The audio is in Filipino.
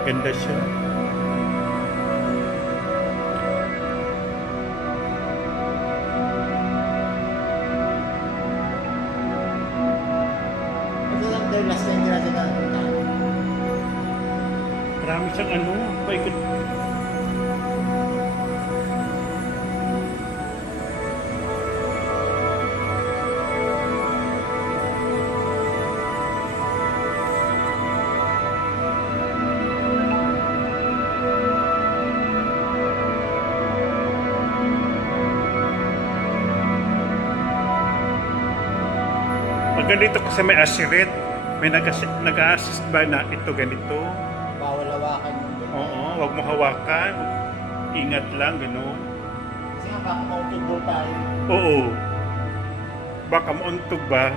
Ganda siya. Ito lang tayo last time na natin nakapunta. Marami siyang ano, paikot. Pag ganito kasi may asirit, may nag-a-assist ba na ito ganito? Bawal hawakan yung ganyan. Oo, wag mo hawakan. Ingat lang, gano'n. Kasi nga baka mautubol tayo. Oo. Baka mauntog ba?